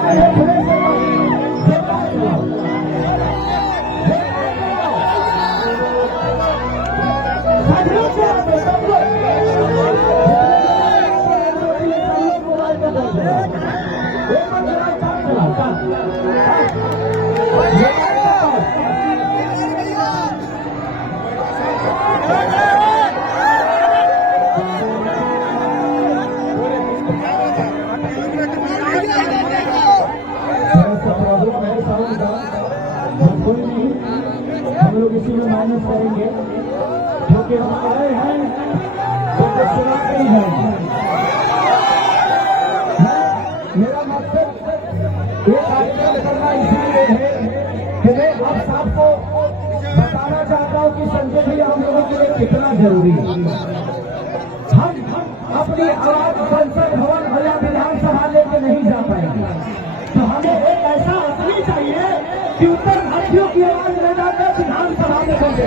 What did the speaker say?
हम लोग इसी में माइनस करेंगे क्योंकि हम आए हैं तो सुनाते ही हैं। मेरा मकसद ये कार्यक्रम करना इसलिए है कि मैं आप सबको बताना चाहता हूँ कि संजय भैया हम लोगों के लिए कितना जरूरी है। हम अपनी आवाज संसद भवन या विधानसभा लेके नहीं जा पाएंगे, तो हमें एक ऐसा आदमी चाहिए कि उत्तर भारतीयों की आवाज ले जाकर विधानसभा में बोले।